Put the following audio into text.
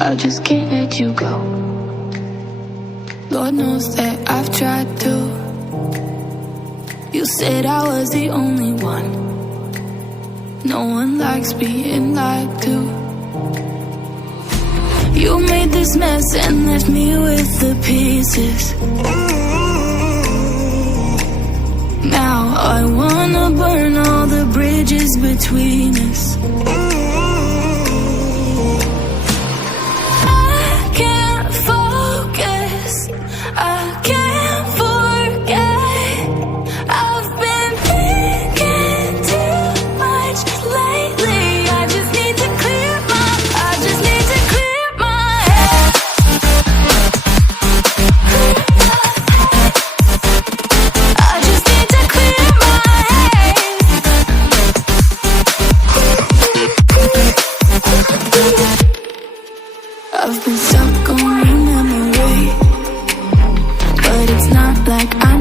I just can't let you go. Lord knows that I've tried to. You said I was the only one. No one likes being lied to. You made this mess and left me with the pieces. Now I wanna burn all the bridges between us. I can't focus, I can't forget. I've been thinking too much lately. I just need to clear my head. I just need to clear my head. I've been stuck on your memory, but it's not like I